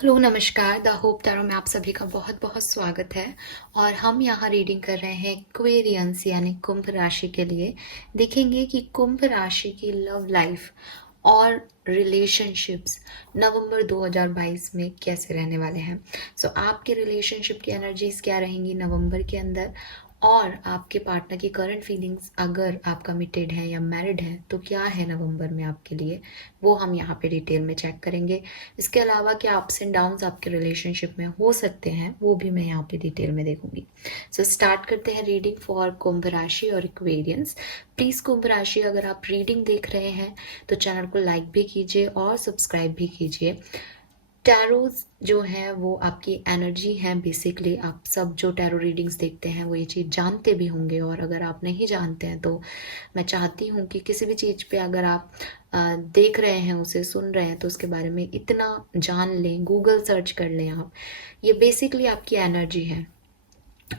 Hello नमस्कार the hope tarot में आप सभी का बहुत बहुत स्वागत है। और हम यहाँ रीडिंग कर रहे हैं एक्वेरियंस यानी कुंभ राशि के लिए। देखेंगे कि कुंभ राशि की लव लाइफ और रिलेशनशिप्स नवंबर 2022 में कैसे रहने वाले हैं। आपके रिलेशनशिप की एनर्जीज क्या रहेंगी नवंबर के अंदर, और आपके पार्टनर की करंट फीलिंग्स, अगर आप कमिटेड हैं या मैरिड हैं तो क्या है नवंबर में आपके लिए, वो हम यहाँ पे डिटेल में चेक करेंगे। इसके अलावा क्या अप्स एंड डाउन्स आपके रिलेशनशिप में हो सकते हैं, वो भी मैं यहाँ पे डिटेल में देखूंगी। स्टार्ट करते हैं रीडिंग फॉर कुंभ राशि और इक्वेरियंस। प्लीज़ कुंभ राशि, अगर आप रीडिंग देख रहे हैं तो चैनल को लाइक भी कीजिए और सब्सक्राइब भी कीजिए। टैरोज जो है वो आपकी एनर्जी है। बेसिकली आप सब जो टैरो रीडिंग्स देखते हैं वो ये चीज़ जानते भी होंगे, और अगर आप नहीं जानते हैं तो मैं चाहती हूँ कि किसी भी चीज़ पे अगर आप देख रहे हैं, उसे सुन रहे हैं, तो उसके बारे में इतना जान लें, गूगल सर्च कर लें आप। ये बेसिकली आपकी एनर्जी है,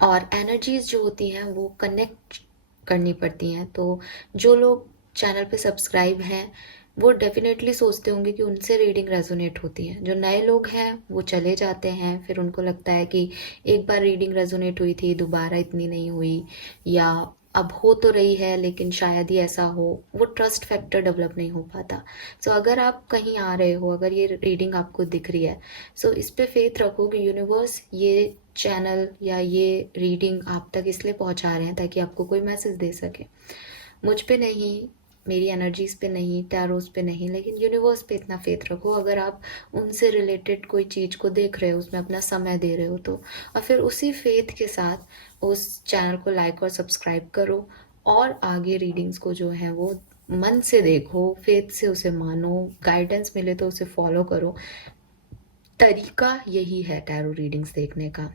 और एनर्जीज जो होती हैं वो कनेक्ट करनी पड़ती हैं। तो जो लोग चैनल पे सब्सक्राइब हैं वो डेफिनेटली सोचते होंगे कि उनसे रीडिंग रेजोनेट होती है। जो नए लोग हैं वो चले जाते हैं, फिर उनको लगता है कि एक बार रीडिंग रेजोनेट हुई थी, दोबारा इतनी नहीं हुई, या अब हो तो रही है लेकिन शायद ही ऐसा हो। वो ट्रस्ट फैक्टर डेवलप नहीं हो पाता। अगर आप कहीं आ रहे हो, अगर ये रीडिंग आपको दिख रही है, इस पे फेथ रखो कि यूनिवर्स ये चैनल या ये रीडिंग आप तक इसलिए पहुंचा रहे हैं ताकि आपको कोई मैसेज दे सके। मुझ पे नहीं, मेरी एनर्जीज पे नहीं, टैरोस पे नहीं, लेकिन यूनिवर्स पे इतना फेथ रखो। अगर आप उनसे रिलेटेड कोई चीज़ को देख रहे हो, उसमें अपना समय दे रहे हो, तो और फिर उसी फेथ के साथ उस चैनल को लाइक और सब्सक्राइब करो, और आगे रीडिंग्स को जो है वो मन से देखो, फेथ से उसे मानो, गाइडेंस मिले तो उसे फॉलो करो। तरीका यही है टैरो रीडिंग्स देखने का।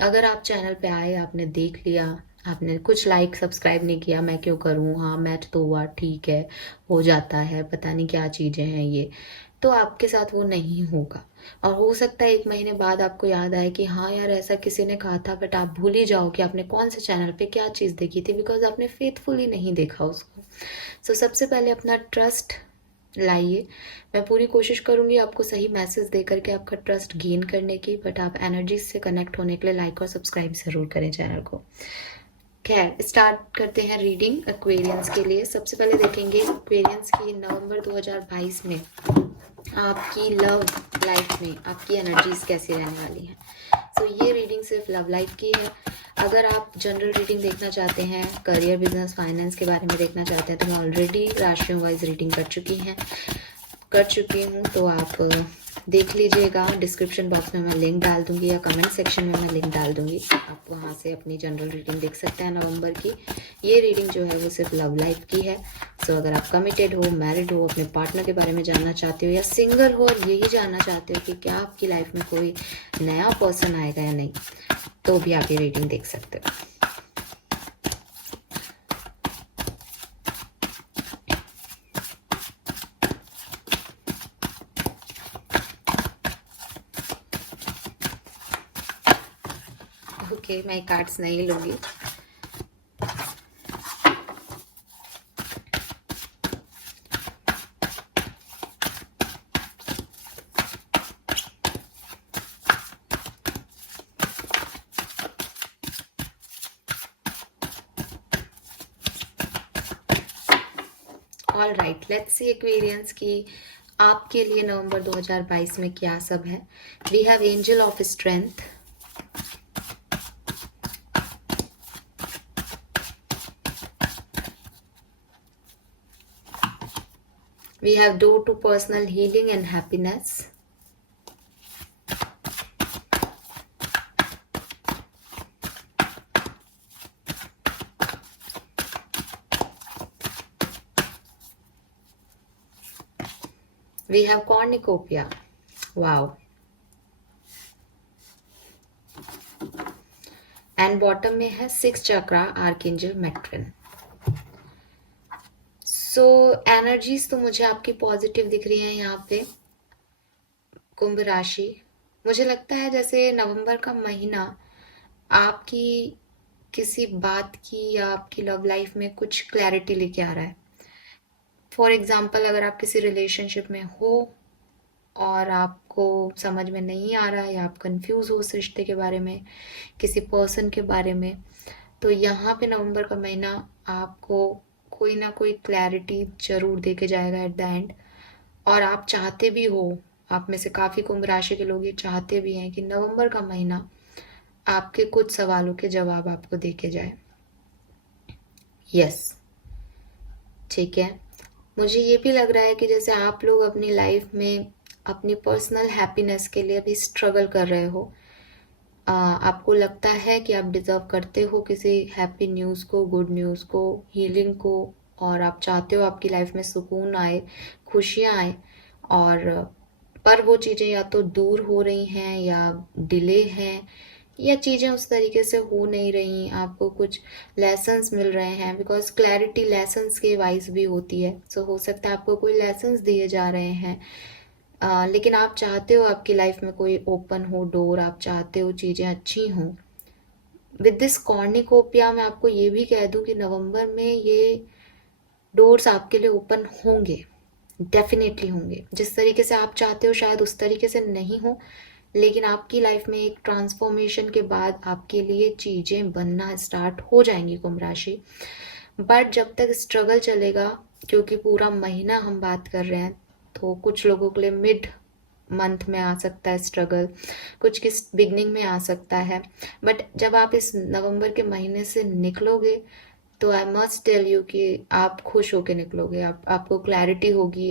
अगर आप चैनल पे आए, आपने देख लिया, आपने कुछ लाइक सब्सक्राइब नहीं किया, मैं क्यों करूँ, हाँ मैच तो हुआ, ठीक है, हो जाता है, पता नहीं क्या चीज़ें हैं ये, तो आपके साथ वो नहीं होगा। और हो सकता है 1 महीने बाद आपको याद आए कि हाँ यार ऐसा किसी ने कहा था, बट आप भूल ही जाओ कि आपने कौन से चैनल पे क्या चीज़ देखी थी, बिकॉज आपने फेथफुली नहीं देखा उसको। सबसे पहले अपना ट्रस्ट लाइए। मैं पूरी कोशिश करूंगी आपको सही मैसेज दे करके आपका ट्रस्ट गेन करने की, बट आप एनर्जी से कनेक्ट होने के लिए लाइक और सब्सक्राइब जरूर करें चैनल को। खैर, स्टार्ट करते हैं रीडिंग एक्वेरियंस के लिए। सबसे पहले देखेंगे एक्वेरियंस की नवंबर 2022 में आपकी लव लाइफ में आपकी एनर्जीज कैसी रहने वाली हैं। ये रीडिंग सिर्फ लव लाइफ की है। अगर आप जनरल रीडिंग देखना चाहते हैं, करियर, बिजनेस, फाइनेंस के बारे में देखना चाहते हैं, तो मैं ऑलरेडी राशियों वाइज रीडिंग कर चुकी हूँ, तो आप देख लीजिएगा। डिस्क्रिप्शन बॉक्स में मैं लिंक डाल दूंगी या कमेंट सेक्शन में मैं लिंक डाल दूंगी, आप वहाँ से अपनी जनरल रीडिंग देख सकते हैं नवंबर की। ये रीडिंग जो है वो सिर्फ लव लाइफ की है। अगर आप कमिटेड हो, मैरिड हो, अपने पार्टनर के बारे में जानना चाहते हो, या सिंगल हो और यही जानना चाहते हो कि क्या आपकी लाइफ में कोई नया पर्सन आएगा या नहीं, तो भी आप ये रीडिंग देख सकते हो। ओके, मैं कार्ड्स नहीं लूंगी। All right, let's see Aquarians की आपके लिए नवंबर 2022 में क्या सब है। We have angel of strength, we have door to personal healing and happiness, we have cornucopia, wow, and bottom में है 6 चक्रा आर्कएंजल मैट्रिन। एनर्जीज तो मुझे आपकी पॉजिटिव दिख रही हैं यहाँ पे कुंभ राशि। मुझे लगता है जैसे नवंबर का महीना आपकी किसी बात की या आपकी लव लाइफ में कुछ क्लैरिटी लेके आ रहा है। फॉर एग्जाम्पल, अगर आप किसी रिलेशनशिप में हो और आपको समझ में नहीं आ रहा है या आप कंफ्यूज हो उस रिश्ते के बारे में, किसी पर्सन के बारे में, तो यहाँ पे नवंबर का महीना आपको कोई ना कोई क्लैरिटी जरूर दे के जाएगा एट द एंड। और आप चाहते भी हो, आप में से काफ़ी कुंभ राशि के लोग ये चाहते भी हैं कि नवंबर का महीना आपके कुछ सवालों के जवाब आपको दे के जाए। यस, ठीक है। मुझे ये भी लग रहा है कि जैसे आप लोग अपनी लाइफ में अपनी पर्सनल हैप्पीनेस के लिए अभी स्ट्रगल कर रहे हो। आपको लगता है कि आप डिज़र्व करते हो किसी हैप्पी न्यूज़ को, गुड न्यूज़ को, हीलिंग को, और आप चाहते हो आपकी लाइफ में सुकून आए, खुशियाँ आए। और पर वो चीज़ें या तो दूर हो रही हैं या डिले हैं, या चीज़ें उस तरीके से हो नहीं रही, आपको कुछ लेसन्स मिल रहे हैं, बिकॉज क्लैरिटी लेसन्स के वाइज भी होती है। सो हो सकता है आपको कोई लेसन्स दिए जा रहे हैं, लेकिन आप चाहते हो आपकी लाइफ में कोई ओपन हो डोर, आप चाहते हो चीज़ें अच्छी हों। विद दिस कॉर्निकोपिया मैं आपको ये भी कह दूं कि नवंबर में ये डोर्स आपके लिए ओपन होंगे, डेफिनेटली होंगे। जिस तरीके से आप चाहते हो शायद उस तरीके से नहीं हो, लेकिन आपकी लाइफ में एक ट्रांसफॉर्मेशन के बाद आपके लिए चीज़ें बनना स्टार्ट हो जाएंगी कुंभ राशि। बट जब तक स्ट्रगल चलेगा, क्योंकि पूरा महीना हम बात कर रहे हैं, तो कुछ लोगों के लिए मिड मंथ में आ सकता है स्ट्रगल, कुछ किस बिगनिंग में आ सकता है। बट जब आप इस नवंबर के महीने से निकलोगे तो आई मस्ट टेल यू कि आप खुश होके निकलोगे, आपको क्लैरिटी होगी,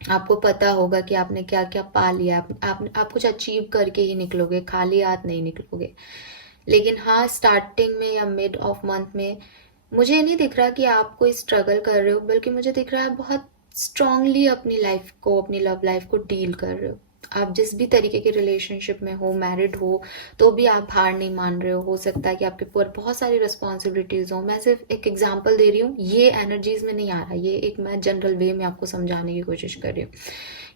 आपको पता होगा कि आपने क्या क्या पा लिया, आप कुछ अचीव करके ही निकलोगे, खाली हाथ नहीं निकलोगे। लेकिन हाँ, स्टार्टिंग में या मिड ऑफ मंथ में मुझे नहीं दिख रहा कि आप कोई स्ट्रगल कर रहे हो, बल्कि मुझे दिख रहा है बहुत स्ट्रांगली अपनी लाइफ को, अपनी लव लाइफ को डील कर रहे हो। आप जिस भी तरीके के रिलेशनशिप में हो, मैरिड हो, तो भी आप हार नहीं मान रहे हो सकता है कि आपके ऊपर बहुत सारी रिस्पॉन्सिबिलिटीज हो। मैं सिर्फ एक एग्जांपल दे रही हूँ, ये एनर्जीज में नहीं आ रहा, ये एक मैं जनरल वे में आपको समझाने की कोशिश कर रही हूँ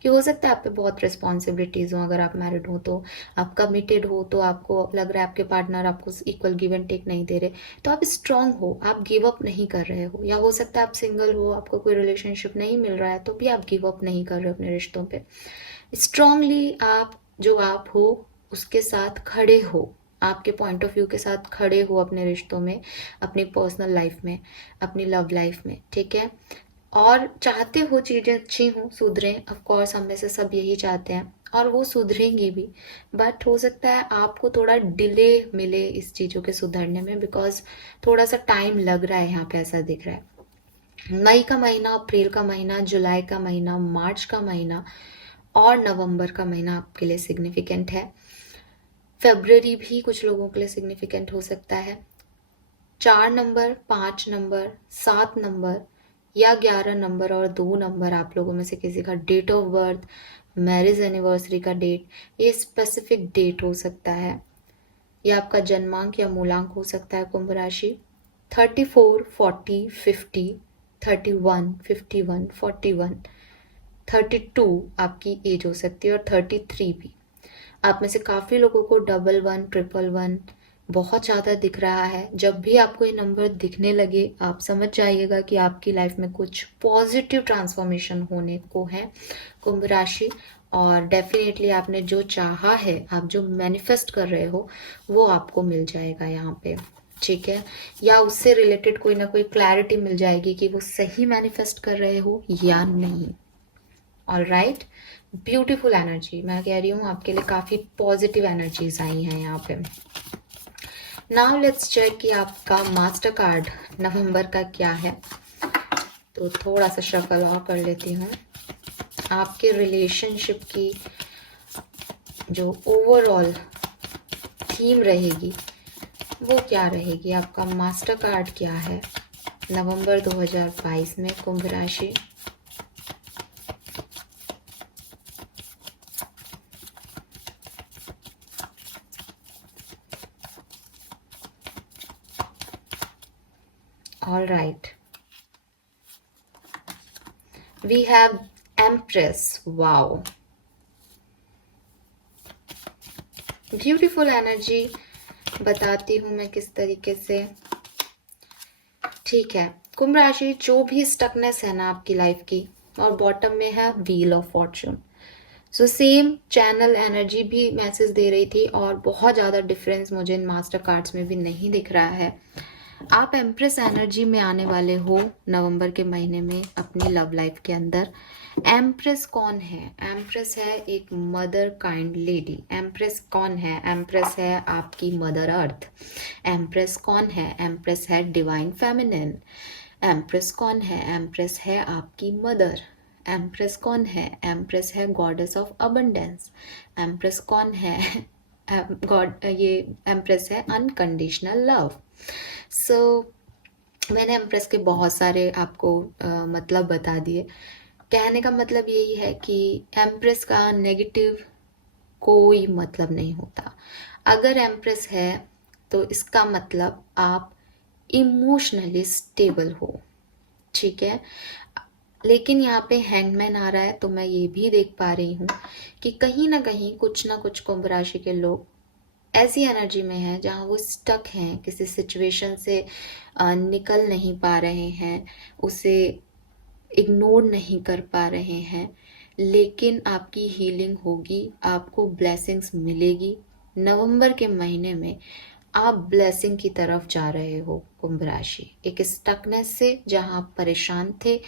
कि हो सकता है आप पे बहुत रिस्पॉन्सिबिलिटीज हो। अगर आप मैरिड हो तो आप कमिटेड हो, तो आपको लग रहा है आपके पार्टनर आपको इक्वल गिव एंड टेक नहीं दे रहे, तो आप स्ट्रांग हो, आप गिव अप नहीं कर रहे हो। या हो सकता है आप सिंगल हो, आपको कोई रिलेशनशिप नहीं मिल रहा है, तो भी आप गिव अप नहीं कर रहे हो अपने रिश्तों पे। स्ट्रांगली आप जो आप हो उसके साथ खड़े हो, आपके पॉइंट ऑफ व्यू के साथ खड़े हो अपने रिश्तों में, अपनी पर्सनल लाइफ में, अपनी लव लाइफ में, ठीक है। और चाहते हो चीज़ें अच्छी हों, सुधरें, ऑफ कोर्स हम में से सब यही चाहते हैं, और वो सुधरेंगी भी। बट हो सकता है आपको थोड़ा डिले मिले इस चीज़ों के सुधरने में, बिकॉज थोड़ा सा टाइम लग रहा है यहाँ पे, ऐसा दिख रहा है। मई का महीना, अप्रैल का महीना, जुलाई का महीना, मार्च का महीना और नवंबर का महीना आपके लिए सिग्निफिकेंट है। फेब्रुअरी भी कुछ लोगों के लिए सिग्निफिकेंट हो सकता है। 4 नंबर, 5 नंबर, 7 नंबर या 11 नंबर और 2 नंबर आप लोगों में से किसी का date of birth, marriage anniversary का डेट, ये स्पेसिफिक डेट हो सकता है, या आपका जन्मांक या मूलांक हो सकता है कुंभ राशि। 34, 40, 50, 31, 51, 41, 32 आपकी एज हो सकती है, और 33 भी। आप में से काफ़ी लोगों को 11, 111 बहुत ज़्यादा दिख रहा है। जब भी आपको ये नंबर दिखने लगे, आप समझ जाइएगा कि आपकी लाइफ में कुछ पॉजिटिव ट्रांसफॉर्मेशन होने को है कुंभ राशि। और डेफिनेटली आपने जो चाहा है, आप जो मैनिफेस्ट कर रहे हो, वो आपको मिल जाएगा यहाँ पे, ठीक है। या उससे रिलेटेड कोई ना कोई क्लैरिटी मिल जाएगी कि वो सही मैनिफेस्ट कर रहे हो या नहीं। ऑल राइट, ब्यूटीफुल एनर्जी, मैं कह रही हूँ आपके लिए काफ़ी पॉजिटिव एनर्जीज आई हैं यहाँ पे। नाउ लेट्स चेक कि आपका मास्टर कार्ड नवंबर का क्या है। तो थोड़ा सा शफल और कर लेती हूँ। आपके रिलेशनशिप की जो ओवरऑल थीम रहेगी वो क्या रहेगी, आपका मास्टर कार्ड क्या है नवंबर 2022 में कुंभ राशि। All right. We have Empress. Wow. Beautiful energy. बताती हूँ मैं किस तरीके से। ठीक है, कुंभ राशि, जो भी स्टकनेस है ना आपकी लाइफ की, और बॉटम में है wheel of Fortune. So same channel energy भी मैसेज दे रही थी और बहुत ज़्यादा डिफरेंस मुझे इन मास्टर कार्ड्स में भी नहीं दिख रहा है। आप एम्प्रेस एनर्जी में आने वाले हो नवंबर के महीने में अपनी लव लाइफ के अंदर। एम्प्रेस कौन है? एम्प्रेस है एक मदर काइंड लेडी। एम्प्रेस कौन है? एम्प्रेस है आपकी मदर अर्थ। एम्प्रेस कौन है? एम्प्रेस है डिवाइन फेमिनिन। एम्प्रेस कौन है? एम्प्रेस है आपकी मदर। एम्प्रेस कौन है? एम्प्रेस है गॉडेस ऑफ अबंडेंस। एम्प्रेस कौन है? गॉड ये एम्प्रेस है अनकंडीशनल लव। सो मैंने एम्प्रेस के बहुत सारे आपको मतलब बता दिए। कहने का मतलब यही है कि एम्प्रेस का नेगेटिव कोई मतलब नहीं होता। अगर एम्प्रेस है तो इसका मतलब आप इमोशनली स्टेबल हो, ठीक है। लेकिन यहाँ पे हैंगमैन आ रहा है तो मैं ये भी देख पा रही हूँ कि कहीं ना कुछ कुंभ राशि के लोग ऐसी एनर्जी में है जहाँ वो स्टक हैं, किसी सिचुएशन से निकल नहीं पा रहे हैं, उसे इग्नोर नहीं कर पा रहे हैं। लेकिन आपकी हीलिंग होगी, आपको ब्लेसिंग्स मिलेगी। नवंबर के महीने में आप ब्लेसिंग की तरफ जा रहे हो कुंभ राशि। एक स्टकनेस से जहाँ आप परेशान थे,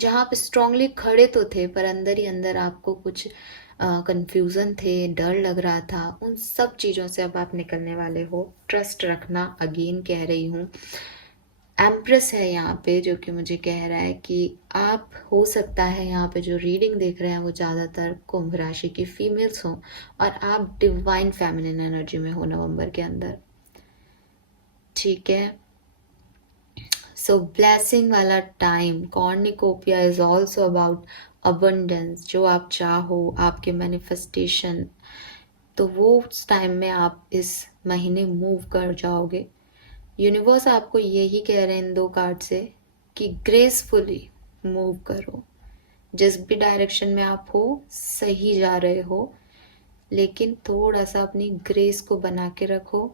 जहाँ आप स्ट्रांगली खड़े तो थे पर अंदर ही अंदर आपको कुछ कंफ्यूजन थे, डर लग रहा था, उन सब चीज़ों से अब आप निकलने वाले हो। ट्रस्ट रखना, अगेन कह रही हूँ। एम्प्रेस है यहाँ पे जो कि मुझे कह रहा है कि आप, हो सकता है यहाँ पे जो रीडिंग देख रहे हैं वो ज़्यादातर कुंभ राशि की फीमेल्स हों और आप डिवाइन फेमिनिन एनर्जी में हो नवंबर के अंदर, ठीक है। सो ब्लेसिंग वाला time, cornucopia is also about abundance. जो आप चाहो, आपके मैनिफेस्टेशन, तो वो उस टाइम में आप इस महीने मूव कर जाओगे। यूनिवर्स आपको यही कह रहे हैं इन दो कार्ड से कि ग्रेसफुली मूव करो। जिस भी डायरेक्शन में आप हो, सही जा रहे हो, लेकिन थोड़ा सा अपनी ग्रेस को बना के रखो।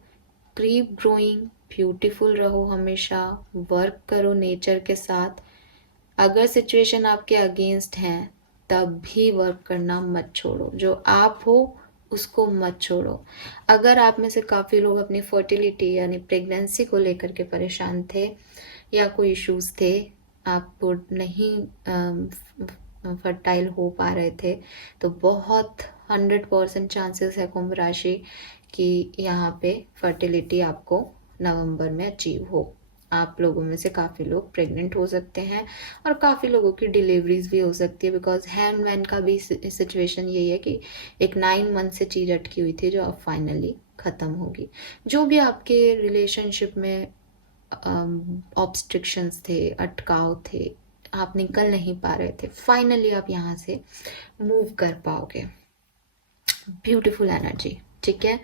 कीप ग्रोइंग, ब्यूटीफुल रहो, हमेशा वर्क करो नेचर के साथ। अगर सिचुएशन आपके अगेंस्ट हैं तब भी वर्क करना मत छोड़ो। जो आप हो उसको मत छोड़ो। अगर आप में से काफ़ी लोग अपनी फर्टिलिटी यानी प्रेगनेंसी को लेकर के परेशान थे या कोई इश्यूज थे, आप नहीं फर्टाइल हो पा रहे थे, तो बहुत 100% चांसेस है कुंभ राशि कि यहाँ पे फर्टिलिटी आपको नवंबर में अचीव हो। आप लोगों में से काफ़ी लोग प्रेग्नेंट हो सकते हैं और काफ़ी लोगों की डिलीवरीज भी हो सकती है, बिकॉज हैंडमैन का भी सिचुएशन यही है कि एक 9 मंथ से चीज़ अटकी हुई थी जो अब फाइनली ख़त्म होगी। जो भी आपके रिलेशनशिप में ऑब्स्ट्रिक्शंस थे, अटकाव थे, आप निकल नहीं पा रहे थे, फाइनली आप यहाँ से मूव कर पाओगे। ब्यूटीफुल एनर्जी, ठीक है।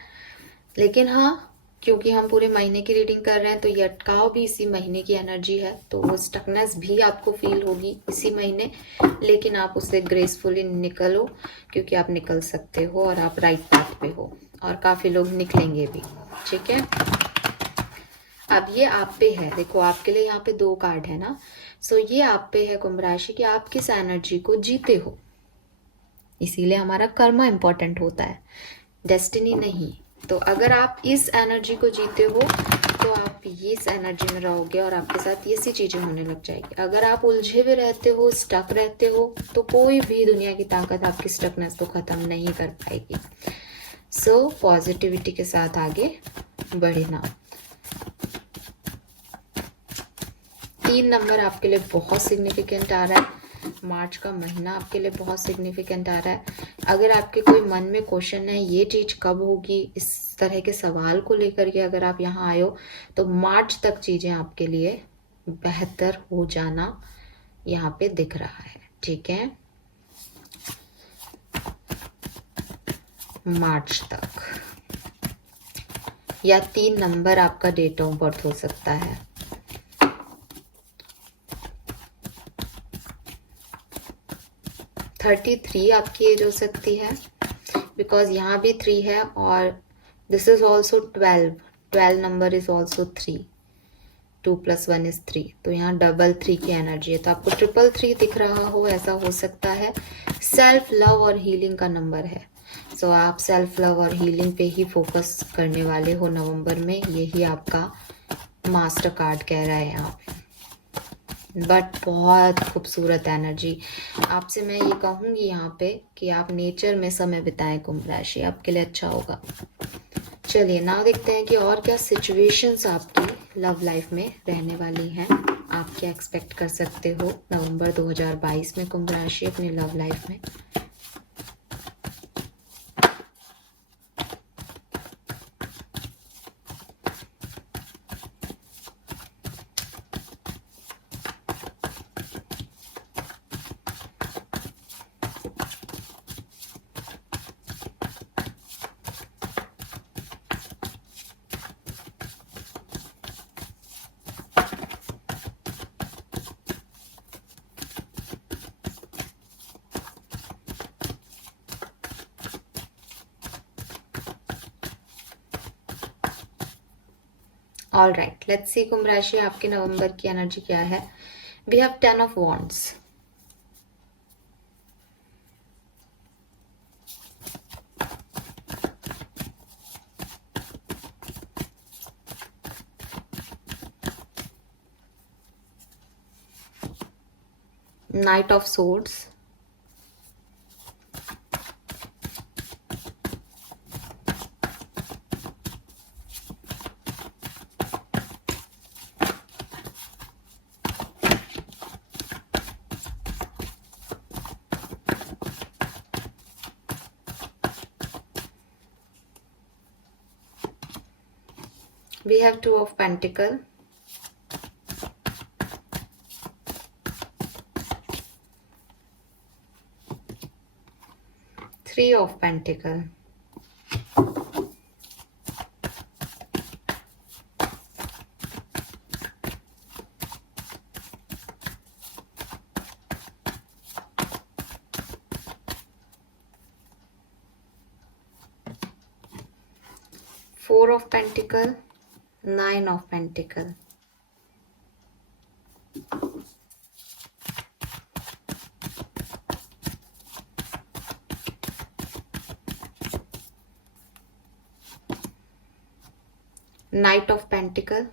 लेकिन हाँ, क्योंकि हम पूरे महीने की रीडिंग कर रहे हैं तो ये अटकाव भी इसी महीने की एनर्जी है, तो वो स्टकनेस भी आपको फील होगी इसी महीने, लेकिन आप उससे ग्रेसफुली निकलो क्योंकि आप निकल सकते हो और आप राइट पाथ पे हो और काफ़ी लोग निकलेंगे भी, ठीक है। अब ये आप पे है, देखो आपके लिए यहाँ पे 2 कार्ड है ना। सो ये आप पे है कुंभ राशि कि आप किस एनर्जी को जीते हो। इसीलिए हमारा कर्मा इंपॉर्टेंट होता है, डेस्टिनी नहीं। तो अगर आप इस एनर्जी को जीते हो तो आप इस एनर्जी में रहोगे और आपके साथ ये सी चीज़ें होने लग जाएगी। अगर आप उलझे हुए रहते हो, स्टक रहते हो, तो कोई भी दुनिया की ताकत आपकी स्टकनेस को ख़त्म नहीं कर पाएगी। सो पॉजिटिविटी के साथ आगे बढ़ना। 3 नंबर आपके लिए बहुत सिग्निफिकेंट आ रहा है। मार्च का महीना आपके लिए बहुत सिग्निफिकेंट आ रहा है। अगर आपके कोई मन में क्वेश्चन है ये चीज़ कब होगी, इस तरह के सवाल को लेकर के अगर आप यहाँ आए हो तो मार्च तक चीज़ें आपके लिए बेहतर हो जाना यहाँ पे दिख रहा है, ठीक है। मार्च तक, या 3 नंबर आपका डेट ऑफ बर्थ हो सकता है। थर्टी 33 आपकी एज हो सकती है, बिकॉज यहाँ भी 3 है और this is also 12 number is also 3। 2+1 is 3, तो यहाँ डबल 3 की एनर्जी है, तो आपको 333 दिख रहा हो, ऐसा हो सकता है। सेल्फ लव और हीलिंग का नंबर है, सो आप सेल्फ लव और हीलिंग पे ही फोकस करने वाले हो नवंबर में, यही आपका मास्टर कार्ड कह रहा है यहाँ पे। बट बहुत खूबसूरत एनर्जी। आपसे मैं ये कहूँगी यहाँ पे कि आप नेचर में समय बिताएं, कुंभ राशि आपके लिए अच्छा होगा। चलिए ना देखते हैं कि और क्या सिचुएशंस आपकी लव लाइफ में रहने वाली हैं। आप क्या एक्सपेक्ट कर सकते हो नवंबर 2022 में कुंभ राशि अपनी लव लाइफ में। All right, let's see Kumbh राशि आपके नवंबर की एनर्जी क्या है। We have 10 of wands, knight of swords, 2 of Pentacle, 3 of Pentacle, 4 of Pentacle, 9 of Pentacle, Knight of Pentacle,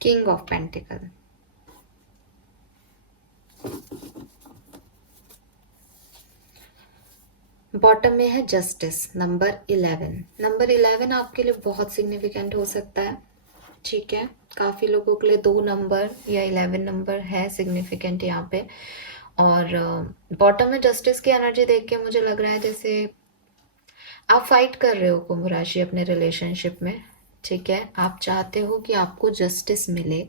King of Pentacle, bottom में है जस्टिस, नंबर 11। नंबर 11 आपके लिए बहुत सिग्निफिकेंट हो सकता है, ठीक है। काफ़ी लोगों के लिए 2 नंबर या 11 नंबर है सिग्निफिकेंट यहाँ पे। और बॉटम में जस्टिस की एनर्जी देख के मुझे लग रहा है जैसे आप फाइट कर रहे हो कुंभ राशि अपने रिलेशनशिप में, ठीक है। आप चाहते हो कि आपको जस्टिस मिले,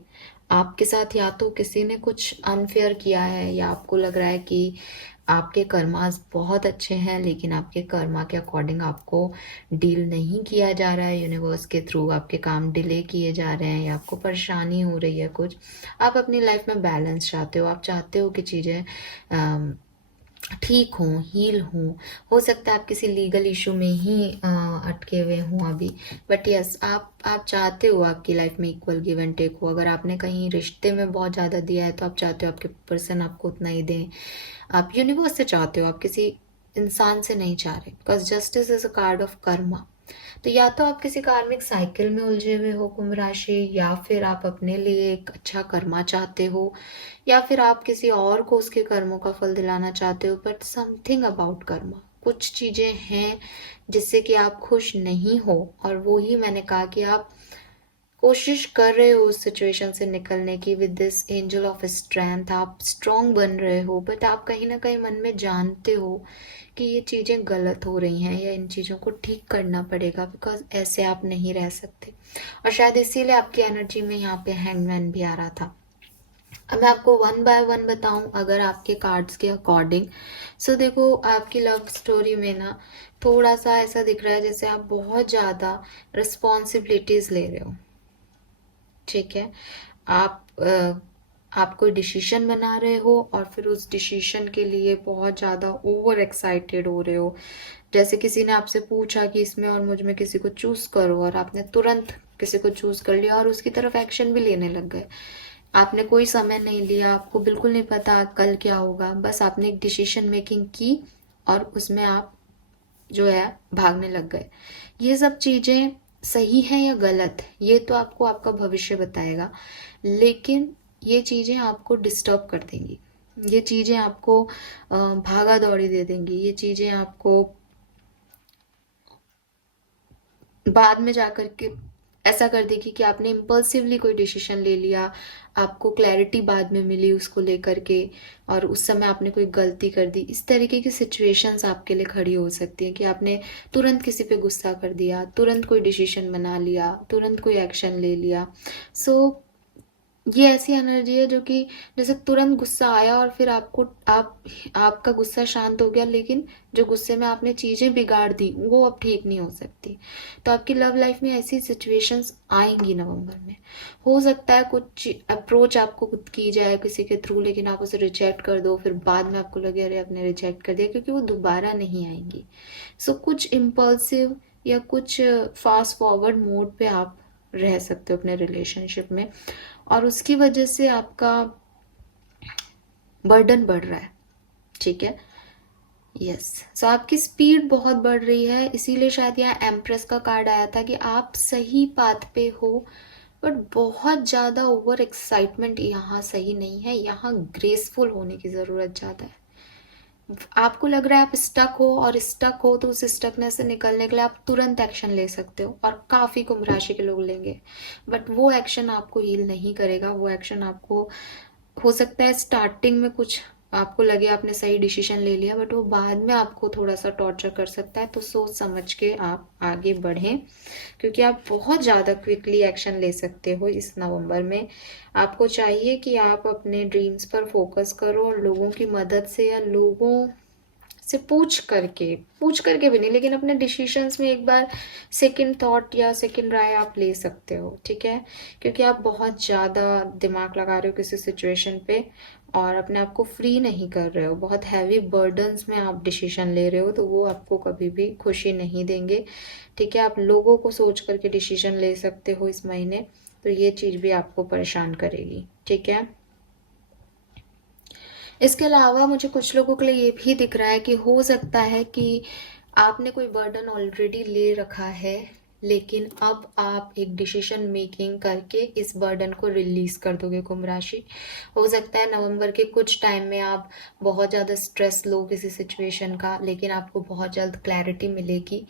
आपके साथ या तो किसी ने कुछ अनफेयर किया है या आपको लग रहा है कि आपके कर्मास बहुत अच्छे हैं लेकिन आपके कर्मा के अकॉर्डिंग आपको डील नहीं किया जा रहा है, यूनिवर्स के थ्रू आपके काम डिले किए जा रहे हैं या आपको परेशानी हो रही है कुछ। आप अपनी लाइफ में बैलेंस चाहते हो कि चीज़ें ठीक हों, हील हों। हो सकता है आप किसी लीगल इशू में ही अटके हुए हों अभी, बट यस आप चाहते हो आपकी लाइफ में इक्वल गिव एंड टेक हो। अगर आपने कहीं रिश्ते में बहुत ज़्यादा दिया है तो आप चाहते हो आपके पर्सन आपको उतना ही दें। आप यूनिवर्स से चाहते हो, आप किसी इंसान से नहीं चाह रहे, because justice is a card of Karma. तो या तो आप किसी कार्मिक साइकिल में उलझे हुए हो कुंभ राशि, या फिर आप अपने लिए एक अच्छा कर्मा चाहते हो, या फिर आप किसी और को उसके कर्मों का फल दिलाना चाहते हो। बट समथिंग अबाउट कर्मा, कुछ चीज़ें हैं जिससे कि आप खुश नहीं हो, और वो ही मैंने कहा कि आप कोशिश कर रहे हो उस सिचुएशन से निकलने की। With this angel of strength आप स्ट्रांग बन रहे हो, बट आप कहीं ना कहीं मन में जानते हो कि ये चीज़ें गलत हो रही हैं या इन चीज़ों को ठीक करना पड़ेगा, बिकॉज ऐसे आप नहीं रह सकते। और शायद इसीलिए आपकी एनर्जी में यहाँ पे हैंगमैन भी आ रहा था। अब मैं आपको 1 बाय 1 बताऊं अगर आपके कार्ड्स के अकॉर्डिंग। सो देखो, आपकी लव स्टोरी में ना थोड़ा सा ऐसा दिख रहा है जैसे आप बहुत ज़्यादा रिस्पॉन्सिबिलिटीज़ ले रहे हो, ठीक है। आप आप कोई डिसीजन बना रहे हो और फिर उस डिसीजन के लिए बहुत ज़्यादा ओवर एक्साइटेड हो रहे हो। जैसे किसी ने आपसे पूछा कि इसमें और मुझ में किसी को चूज़ करो, और आपने तुरंत किसी को चूज़ कर लिया और उसकी तरफ एक्शन भी लेने लग गए। आपने कोई समय नहीं लिया, आपको बिल्कुल नहीं पता कल क्या होगा, बस आपने एक डिसीजन मेकिंग की और उसमें आप जो है भागने लग गए। ये सब चीज़ें सही है या गलत, ये तो आपको आपका भविष्य बताएगा, लेकिन ये चीज़ें आपको डिस्टर्ब कर देंगी। ये चीज़ें आपको भागा दौड़ी दे देंगी। ये चीज़ें आपको बाद में जाकर के ऐसा कर देगी कि आपने इम्पल्सिवली कोई डिसीजन ले लिया, आपको क्लैरिटी बाद में मिली उसको लेकर के, और उस समय आपने कोई गलती कर दी। इस तरीके की सिचुएशंस आपके लिए खड़ी हो सकती हैं कि आपने तुरंत किसी पे गुस्सा कर दिया, तुरंत कोई डिसीजन बना लिया, तुरंत कोई एक्शन ले लिया। सो ये ऐसी एनर्जी है जो कि जैसे तुरंत गुस्सा आया और फिर आपका गुस्सा शांत हो गया, लेकिन जो गुस्से में आपने चीज़ें बिगाड़ दी वो अब ठीक नहीं हो सकती। तो आपकी लव लाइफ में ऐसी सिचुएशंस आएंगी नवंबर में। हो सकता है कुछ अप्रोच आपको खुद की जाए किसी के थ्रू, लेकिन आप उसे रिजेक्ट कर दो, फिर बाद में आपको लगे अरे आपने रिजेक्ट कर दिया, क्योंकि वो दोबारा नहीं आएंगी। सो कुछ इम्पल्सिव या कुछ फास्ट फॉरवर्ड मोड पे आप रह सकते हो अपने रिलेशनशिप में, और उसकी वजह से आपका बर्डन बढ़ रहा है। ठीक है, यस। सो आपकी स्पीड बहुत बढ़ रही है, इसीलिए शायद यहाँ एम्प्रेस का कार्ड आया था कि आप सही पाथ पे हो, बट बहुत ज़्यादा ओवर एक्साइटमेंट यहाँ सही नहीं है। यहाँ ग्रेसफुल होने की ज़रूरत ज़्यादा है। आपको लग रहा है आप स्टक हो, और स्टक हो तो उस स्टकनेस से निकलने के लिए आप तुरंत एक्शन ले सकते हो, और काफ़ी कुंभ राशि के लोग लेंगे, बट वो एक्शन आपको हील नहीं करेगा। वो एक्शन आपको हो सकता है स्टार्टिंग में कुछ आपको लगे आपने सही डिसीजन ले लिया, बट वो बाद में आपको थोड़ा सा टॉर्चर कर सकता है। तो सोच समझ के आप आगे बढ़ें, क्योंकि आप बहुत ज़्यादा क्विकली एक्शन ले सकते हो इस नवंबर में। आपको चाहिए कि आप अपने ड्रीम्स पर फोकस करो, और लोगों की मदद से या लोगों से पूछ करके भी नहीं, लेकिन अपने डिसीजंस में एक बार सेकंड थॉट या सेकंड राय आप ले सकते हो। ठीक है, क्योंकि आप बहुत ज़्यादा दिमाग लगा रहे हो किसी सिचुएशन पे और अपने आप को फ्री नहीं कर रहे हो, बहुत हैवी बर्डन्स में आप डिसीजन ले रहे हो, तो वो आपको कभी भी खुशी नहीं देंगे। ठीक है, आप लोगों को सोच करके डिसीजन ले सकते हो इस महीने, तो ये चीज़ भी आपको परेशान करेगी। ठीक है, इसके अलावा मुझे कुछ लोगों के लिए ये भी दिख रहा है कि हो सकता है कि आपने कोई बर्डन ऑलरेडी ले रखा है, लेकिन अब आप एक डिसीजन मेकिंग करके इस बर्डन को रिलीज कर दोगे कुंभ राशि। हो सकता है नवंबर के कुछ टाइम में आप बहुत ज़्यादा स्ट्रेस लो किसी सिचुएशन का, लेकिन आपको बहुत जल्द क्लैरिटी मिलेगी,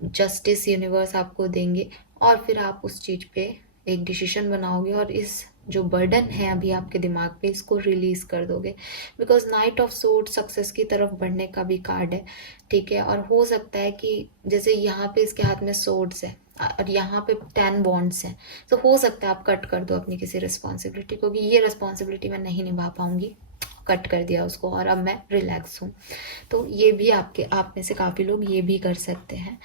जस्टिस यूनिवर्स आपको देंगे, और फिर आप उस चीज़ पे एक डिसीजन बनाओगे और इस जो बर्डन है अभी आपके दिमाग पे इसको रिलीज कर दोगे। Because night of sword success की तरफ बढ़ने का भी कार्ड है। ठीक है, और हो सकता है कि जैसे यहाँ पे इसके हाथ में सोर्ड्स है और यहाँ पे 10 बॉन्ड्स हैं, तो हो सकता है आप कट कर दो अपनी किसी रिस्पॉन्सिबिलिटी को कि ये रिस्पॉन्सिबिलिटी मैं नहीं निभा पाऊंगी, कट कर दिया उसको और अब मैं रिलैक्स हूँ। तो ये भी आप में से काफ़ी लोग ये भी कर सकते हैं।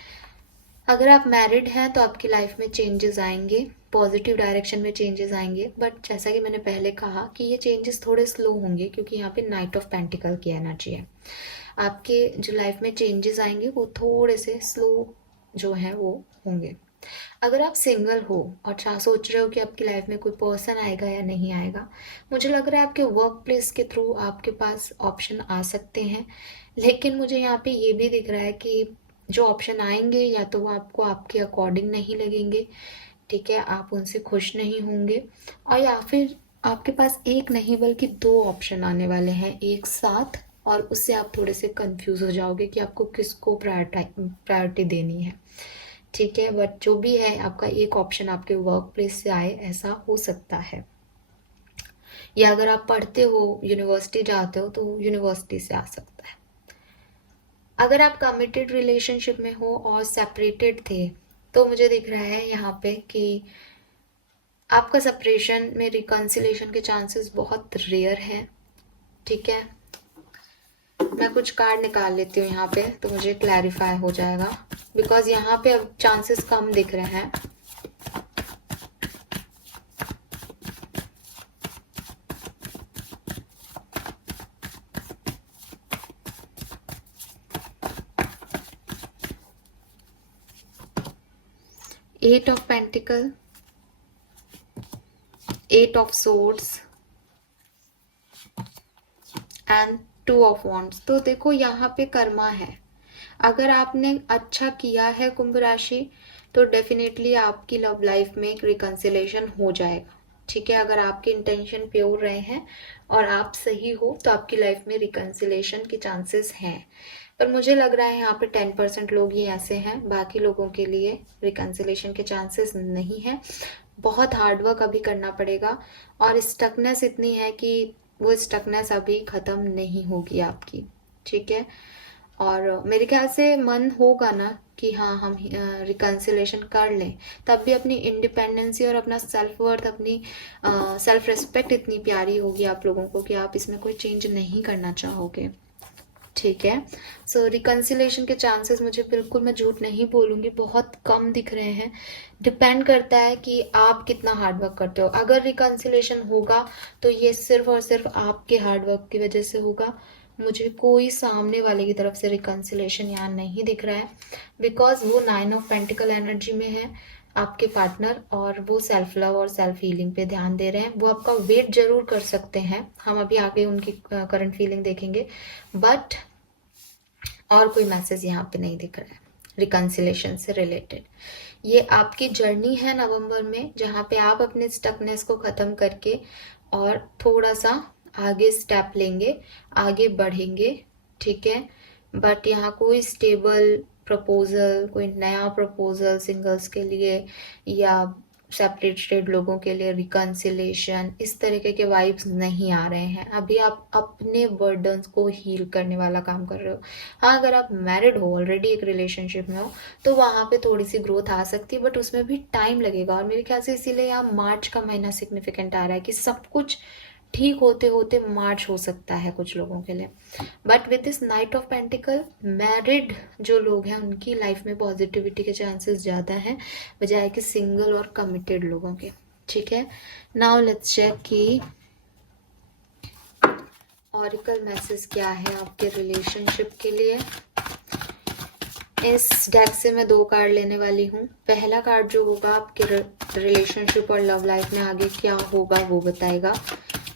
अगर आप मैरिड हैं तो आपकी लाइफ में चेंजेस आएंगे, पॉजिटिव डायरेक्शन में चेंजेस आएंगे, बट जैसा कि मैंने पहले कहा कि ये चेंजेस थोड़े स्लो होंगे, क्योंकि यहाँ पे नाइट ऑफ पेंटिकल की एनर्जी है। आपके जो लाइफ में चेंजेस आएंगे वो थोड़े से स्लो जो है वो होंगे। अगर आप सिंगल हो और सोच रहे हो कि आपकी लाइफ में कोई पर्सन आएगा या नहीं आएगा, मुझे लग रहा है आपके वर्क प्लेस के थ्रू आपके पास ऑप्शन आ सकते हैं, लेकिन मुझे यहाँ पे ये भी दिख रहा है कि जो ऑप्शन आएंगे या तो वो आपको आपके अकॉर्डिंग नहीं लगेंगे। ठीक है, आप उनसे खुश नहीं होंगे, और या फिर आपके पास एक नहीं बल्कि दो ऑप्शन आने वाले हैं एक साथ, और उससे आप थोड़े से कंफ्यूज हो जाओगे कि आपको किसको प्रायोरिटी देनी है। ठीक है, बट जो भी है आपका एक ऑप्शन आपके वर्क प्लेस से आए, ऐसा हो सकता है। या अगर आप पढ़ते हो, यूनिवर्सिटी जाते हो, तो यूनिवर्सिटी से आ सकता है। अगर आप कमिटेड रिलेशनशिप में हो और सेपरेटेड थे, तो मुझे दिख रहा है यहाँ पे कि आपका सेपरेशन में रिकन्सिलेशन के चांसेस बहुत रेयर हैं। ठीक है, मैं कुछ कार्ड निकाल लेती हूँ यहाँ पे, तो मुझे क्लैरिफाई हो जाएगा, बिकॉज यहाँ पे अब चांसेस कम दिख रहे हैं। Eight of pentacle, eight of swords and two of wands. तो देखो यहाँ पे कर्मा है। अगर आपने अच्छा किया है कुंभ राशि, तो डेफिनेटली आपकी लव लाइफ में एक रिकंसिलेशन हो जाएगा। ठीक है, अगर आपके इंटेंशन प्योर रहे हैं और आप सही हो तो आपकी लाइफ में रिकंसिलेशन के चांसेस हैं। पर मुझे लग रहा है यहाँ पे 10% लोग ही ऐसे हैं, बाकी लोगों के लिए रिकंसिलेशन के चांसेस नहीं है। बहुत हार्डवर्क अभी करना पड़ेगा और स्टकनेस इतनी है कि वो स्टकनेस अभी ख़त्म नहीं होगी आपकी। ठीक है, और मेरे ख्याल से मन होगा ना कि हाँ हम रिकंसिलेशन कर लें, तब भी अपनी इंडिपेंडेंसी और अपना सेल्फ वर्थ, अपनी सेल्फ रिस्पेक्ट इतनी प्यारी होगी आप लोगों को कि आप इसमें कोई चेंज नहीं करना चाहोगे। ठीक है, सो रिकंसिलेशन के चांसेस मुझे बिल्कुल, मैं झूठ नहीं बोलूँगी, बहुत कम दिख रहे हैं। डिपेंड करता है कि आप कितना हार्डवर्क करते हो। अगर रिकंसिलेशन होगा तो ये सिर्फ और सिर्फ आपके हार्डवर्क की वजह से होगा। मुझे कोई सामने वाले की तरफ से रिकंसिलेशन यहाँ नहीं दिख रहा है, बिकॉज वो 9 ऑफ पेंटिकल एनर्जी में है आपके पार्टनर, और वो सेल्फ लव और सेल्फ हीलिंग पे ध्यान दे रहे हैं। वो आपका वेट जरूर कर सकते हैं, हम अभी आगे उनकी करंट फीलिंग देखेंगे, बट और कोई मैसेज यहाँ पे नहीं दिख रहा है रिकंसिलेशन से रिलेटेड। ये आपकी जर्नी है नवंबर में, जहाँ पे आप अपने स्टकनेस को ख़त्म करके और थोड़ा सा आगे स्टेप लेंगे, आगे बढ़ेंगे। ठीक है, बट यहाँ कोई स्टेबल प्रपोजल, कोई नया प्रपोजल सिंगल्स के लिए या सेपरेटेड लोगों के लिए रिकंसिलेशन, इस तरीके के वाइब्स नहीं आ रहे हैं। अभी आप अपने बर्डन्स को हील करने वाला काम कर रहे हो। हाँ, अगर आप मैरिड हो, ऑलरेडी एक रिलेशनशिप में हो, तो वहाँ पे थोड़ी सी ग्रोथ आ सकती है, बट उसमें भी टाइम लगेगा। और मेरे ख्याल से इसीलिए यहाँ मार्च का महीना सिग्निफिकेंट आ रहा है कि सब कुछ ठीक होते होते मार्च हो सकता है कुछ लोगों के लिए। But with this night of pentacle, married जो लोग हैं उनकी लाइफ में पॉजिटिविटी के चांसेस ज़्यादा हैं बजाय कि सिंगल और कमिटेड लोगों के। ठीक है, नाउ लेट्स चेक कि ऑरिकल मैसेज क्या है आपके रिलेशनशिप के लिए। इस डेक से मैं 2 कार्ड लेने वाली हूँ। पहला कार्ड जो होगा आपके रिलेशनशिप और लव लाइफ में आगे क्या होगा वो बताएगा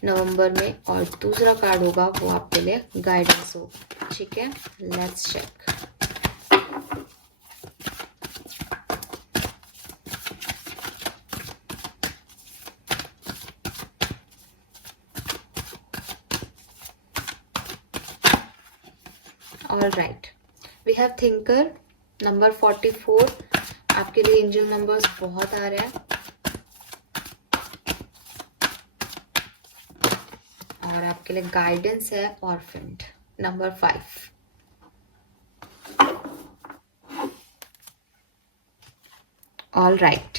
नवंबर में, और दूसरा कार्ड होगा वो आपके लिए गाइडेंस होगा। ठीक है, let's check. All right, we have thinker number 44। आपके लिए एंजल नंबर्स बहुत आ रहे हैं, और आपके लिए गाइडेंस है orphaned number 5। All right,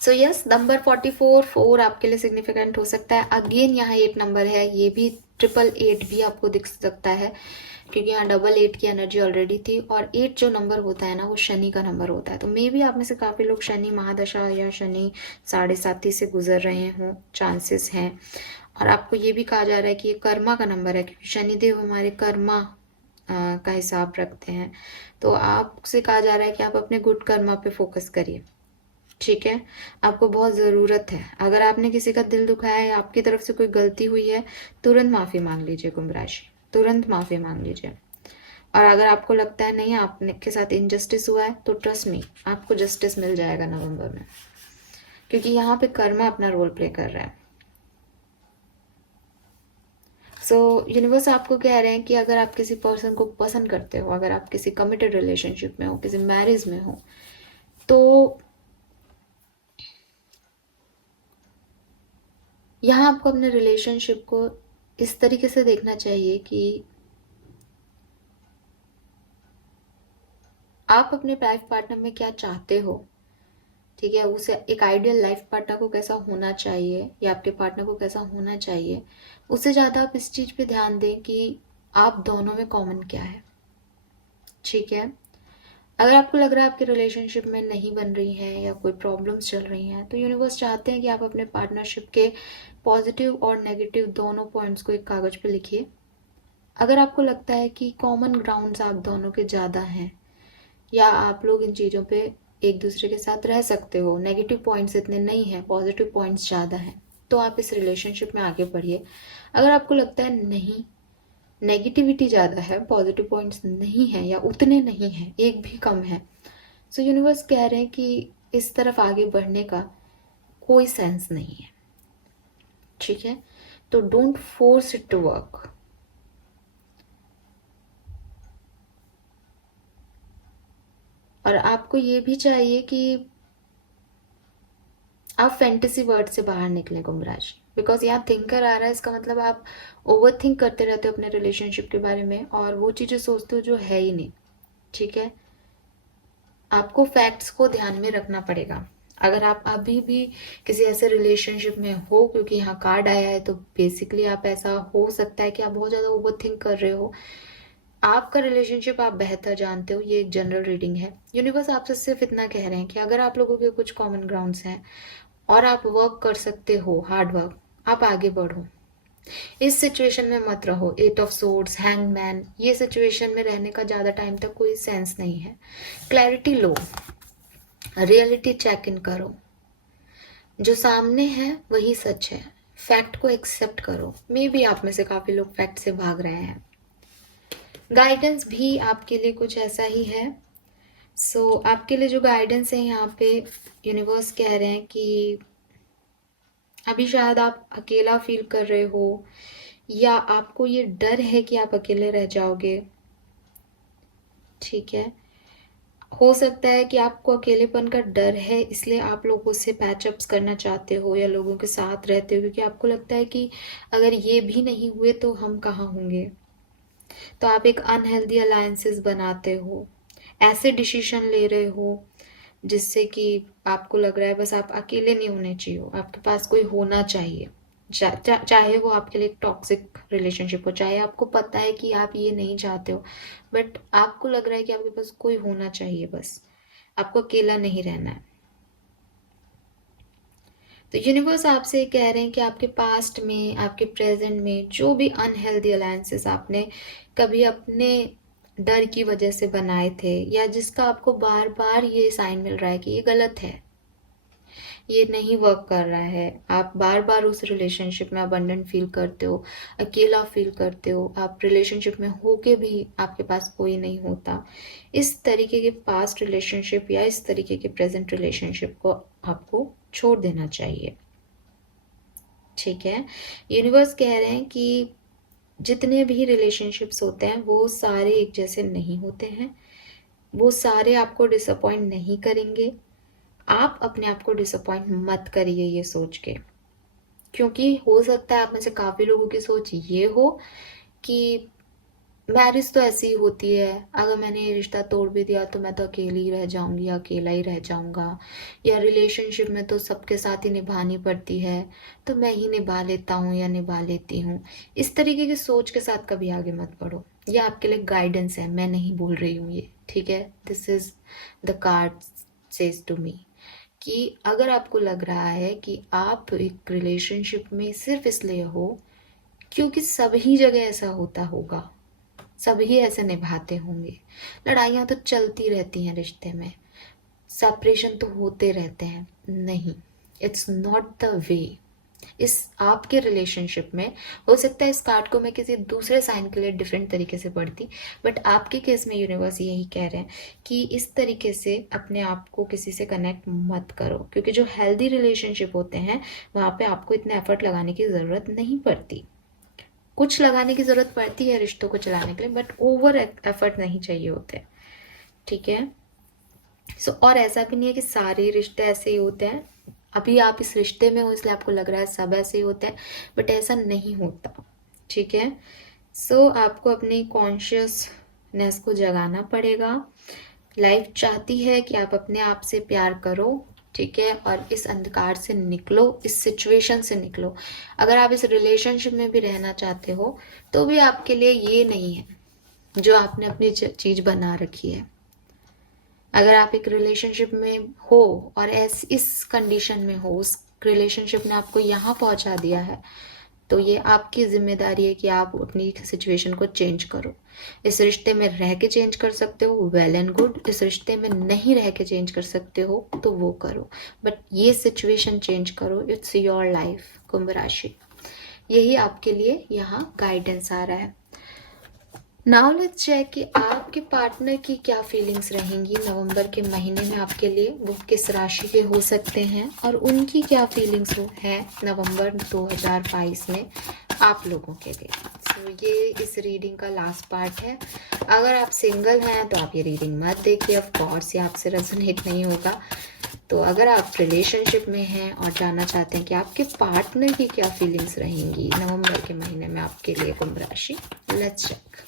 so yes, number 44 आपके लिए सिग्निफिकेंट हो सकता है। अगेन यहाँ 8 नंबर है, ये भी 888 भी आपको दिख सकता है, क्योंकि यहाँ 88 की एनर्जी ऑलरेडी थी, और 8 जो नंबर होता है ना वो शनि का नंबर होता है। तो मे भी आप में से काफ़ी लोग शनि महादशा या शनि 7.5 से गुजर रहे हों, चांसेस हैं। और आपको ये भी कहा जा रहा है कि ये कर्मा का नंबर है, क्योंकि शनिदेव हमारे कर्मा का हिसाब रखते हैं। तो आपसे कहा जा रहा है कि आप अपने गुड कर्मा पे फोकस करिए। ठीक है, आपको बहुत ज़रूरत है। अगर आपने किसी का दिल दुखाया है, आपकी तरफ से कोई गलती हुई है, तुरंत माफ़ी मांग लीजिए कुंभ राशि, तुरंत माफ़ी मांग लीजिए। और अगर आपको लगता है नहीं आपने के साथ इनजस्टिस हुआ है, तो ट्रस्ट मी, आपको जस्टिस मिल जाएगा नवंबर में, क्योंकि यहाँ पे कर्मा अपना रोल प्ले कर रहा है। सो यूनिवर्स आपको कह रहे हैं कि अगर आप किसी पर्सन को पसंद करते हो, अगर आप किसी कमिटेड रिलेशनशिप में हो, किसी मैरिज में हो, तो यहाँ आपको अपने रिलेशनशिप को इस तरीके से देखना चाहिए कि आप अपने लाइफ पार्टनर में क्या चाहते हो। ठीक है, उसे एक आइडियल लाइफ पार्टनर को कैसा होना चाहिए या आपके पार्टनर को कैसा होना चाहिए, उससे ज़्यादा आप इस चीज़ पे ध्यान दें कि आप दोनों में कॉमन क्या है। ठीक है, अगर आपको लग रहा है आपके रिलेशनशिप में नहीं बन रही है या कोई प्रॉब्लम्स चल रही हैं, तो यूनिवर्स चाहते हैं कि आप अपने पार्टनरशिप के पॉजिटिव और नेगेटिव दोनों पॉइंट्स को एक कागज़ पे लिखिए। अगर आपको लगता है कि कॉमन ग्राउंड्स आप दोनों के ज़्यादा हैं, या आप लोग इन चीज़ों पे एक दूसरे के साथ रह सकते हो, नेगेटिव पॉइंट्स इतने नहीं हैं, पॉजिटिव पॉइंट्स ज़्यादा हैं, तो आप इस रिलेशनशिप में आगे बढ़िए। अगर आपको लगता है नहीं, नेगेटिविटी ज़्यादा है, पॉजिटिव पॉइंट्स नहीं हैं या उतने नहीं हैं, एक भी कम है, सो यूनिवर्स कह रहे हैं कि इस तरफ आगे बढ़ने का कोई सेंस नहीं है। ठीक है, तो don't force it to work. और आपको ये भी चाहिए कि आप फैंटेसी वर्ड से बाहर निकले कुंभ राशि, बिकॉज यहाँ थिंकर आ रहा है, इसका मतलब आप ओवर थिंक करते रहते हो अपने रिलेशनशिप के बारे में और वो चीज़ें सोचते हो जो है ही नहीं। ठीक है, आपको फैक्ट्स को ध्यान में रखना पड़ेगा। अगर आप अभी भी किसी ऐसे रिलेशनशिप में हो, क्योंकि यहाँ कार्ड आया है, तो बेसिकली आप ऐसा हो सकता है कि आप बहुत ज़्यादा ओवर थिंक कर रहे हो। आपका रिलेशनशिप आप बेहतर जानते हो, ये एक जनरल रीडिंग है। यूनिवर्स आपसे सिर्फ इतना कह रहे हैं कि अगर आप लोगों के कुछ कॉमन ग्राउंड्स हैं और आप वर्क कर सकते हो, हार्ड वर्क, आप आगे बढ़ो। इस सिचुएशन में मत रहो। 8 ऑफ सोर्ड्स, हैंगमैन, ये सिचुएशन में रहने का ज़्यादा टाइम तक कोई सेंस नहीं है। क्लैरिटी लो, रियलिटी चेक इन करो, जो सामने है वही सच है। फैक्ट को एक्सेप्ट करो। मे बी आप में से काफ़ी लोग फैक्ट से भाग रहे हैं। गाइडेंस भी आपके लिए कुछ ऐसा ही है। आपके लिए जो गाइडेंस है यहाँ पे, यूनिवर्स कह रहे हैं कि अभी शायद आप अकेला फील कर रहे हो या आपको ये डर है कि आप अकेले रह जाओगे। ठीक है, हो सकता है कि आपको अकेलेपन का डर है, इसलिए आप लोगों से पैचअप्स करना चाहते हो या लोगों के साथ रहते हो, क्योंकि आपको लगता है कि अगर ये भी नहीं हुए तो हम कहाँ होंगे। तो आप एक अनहेल्दी अलायंसेस बनाते हो, ऐसे डिसीजन ले रहे हो जिससे कि आपको लग रहा है बस आप अकेले नहीं होने चाहिए, आपके पास कोई होना चाहिए। चाहे वो आपके लिए टॉक्सिक रिलेशनशिप हो, चाहे आपको पता है कि आप ये नहीं चाहते हो, बट आपको लग रहा है कि आपके पास कोई होना चाहिए, बस आपको अकेला नहीं रहना है। तो यूनिवर्स आपसे कह रहे हैं कि आपके पास्ट में, आपके प्रेजेंट में जो भी अनहेल्दी अलायंसेस आपने कभी अपने डर की वजह से बनाए थे, या जिसका आपको बार बार ये साइन मिल रहा है कि ये गलत है, ये नहीं वर्क कर रहा है, आप बार बार उस रिलेशनशिप में अबंडेंट फील करते हो, अकेला फील करते हो, आप रिलेशनशिप में होके भी आपके पास कोई नहीं होता, इस तरीके के पास्ट रिलेशनशिप या इस तरीके के प्रेजेंट रिलेशनशिप को आपको छोड़ देना चाहिए। ठीक है, यूनिवर्स कह रहे हैं कि जितने भी रिलेशनशिप्स होते हैं वो सारे एक जैसे नहीं होते हैं, वो सारे आपको डिसअपॉइंट नहीं करेंगे। आप अपने आप को डिसअपॉइंट मत करिए ये सोच के, क्योंकि हो सकता है आप में से काफ़ी लोगों की सोच ये हो कि मैरिज तो ऐसी ही होती है, अगर मैंने ये रिश्ता तोड़ भी दिया तो मैं तो अकेली ही रह जाऊंगी या अकेला ही रह जाऊंगा, या रिलेशनशिप में तो सबके साथ ही निभानी पड़ती है तो मैं ही निभा लेता हूँ या निभा लेती हूँ। इस तरीके की सोच के साथ कभी आगे मत बढ़ो। ये आपके लिए गाइडेंस है, मैं नहीं बोल रही हूँ ये। ठीक है, this is the card says to me कि अगर आपको लग रहा है कि आप एक रिलेशनशिप में सिर्फ इसलिए हो क्योंकि सभी जगह ऐसा होता होगा, सभी ऐसे निभाते होंगे, लड़ाइयाँ तो चलती रहती हैं रिश्ते में, सेपरेशन तो होते रहते हैं, नहीं, इट्स नॉट द वे। इस आपके रिलेशनशिप में हो सकता है इस कार्ड को मैं किसी दूसरे साइन के लिए डिफरेंट तरीके से पढ़ती, बट आपके केस में यूनिवर्स यही कह रहे हैं कि इस तरीके से अपने आप को किसी से कनेक्ट मत करो, क्योंकि जो हेल्दी रिलेशनशिप होते हैं वहाँ पे आपको इतना एफर्ट लगाने की ज़रूरत नहीं पड़ती। कुछ लगाने की ज़रूरत पड़ती है रिश्तों को चलाने के लिए, बट ओवर एफर्ट नहीं चाहिए होते। ठीक है, और ऐसा भी नहीं है कि सारे रिश्ते ऐसे ही होते हैं। अभी आप इस रिश्ते में हो इसलिए आपको लग रहा है सब ऐसे ही होते हैं, बट ऐसा नहीं होता। ठीक है, आपको अपनी कॉन्शियसनेस को जगाना पड़ेगा। लाइफ चाहती है कि आप अपने आप से प्यार करो। ठीक है, और इस अंधकार से निकलो, इस सिचुएशन से निकलो। अगर आप इस रिलेशनशिप में भी रहना चाहते हो तो भी आपके लिए ये नहीं है जो आपने अपनी चीज बना रखी है। अगर आप एक रिलेशनशिप में हो और इस कंडीशन में हो, उस रिलेशनशिप ने आपको यहाँ पहुंचा दिया है, तो ये आपकी जिम्मेदारी है कि आप अपनी सिचुएशन को चेंज करो। इस रिश्ते में रह के चेंज कर सकते हो, वेल एंड गुड। इस रिश्ते में नहीं रह के चेंज कर सकते हो तो वो करो, बट ये सिचुएशन चेंज करो। इट्स योर लाइफ, कुंभ राशि। यही आपके लिए यहाँ गाइडेंस आ रहा है। नाउ लेट्स चेक कि आपके पार्टनर की क्या फीलिंग्स रहेंगी नवंबर के महीने में आपके लिए। वो किस राशि के हो सकते हैं और उनकी क्या फीलिंग्स है नवंबर 2022 में आप लोगों के लिए। सो ये इस रीडिंग का लास्ट पार्ट है। अगर आप सिंगल हैं तो आप ये रीडिंग मत देखिए, ऑफ कोर्स ये आपसे रेजोनेट नहीं होगा। तो अगर आप रिलेशनशिप में हैं और जानना चाहते हैं कि आपके पार्टनर की क्या फीलिंग्स रहेंगी नवंबर के महीने में आपके लिए कुंभ राशि, let's check.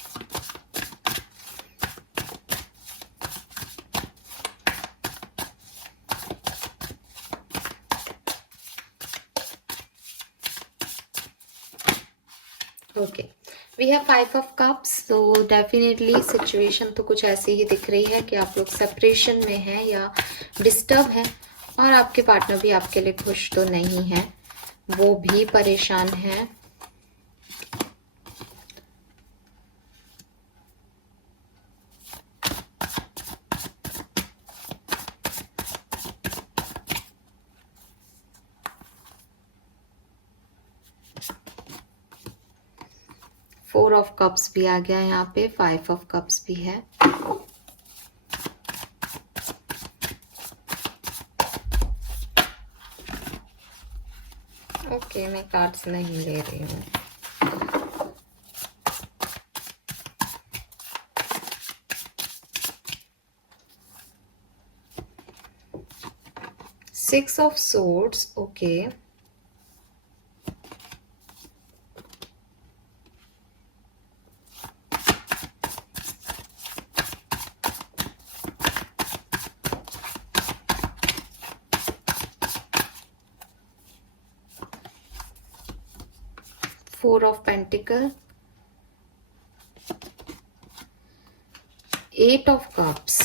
Okay, we have 5 of cups. तो डेफिनेटली सिचुएशन तो कुछ ऐसी ही दिख रही है कि आप लोग सेपरेशन में हैं या डिस्टर्ब हैं, और आपके पार्टनर भी आपके लिए खुश तो नहीं है, वो भी परेशान है। फोर ऑफ कप्स भी आ गया यहाँ पे, 5 ऑफ कप्स भी है। ओके, मैं कार्ड्स नहीं ले रही हूँ। Six of swords, okay. 4 of Pentacle, 8 of Cups,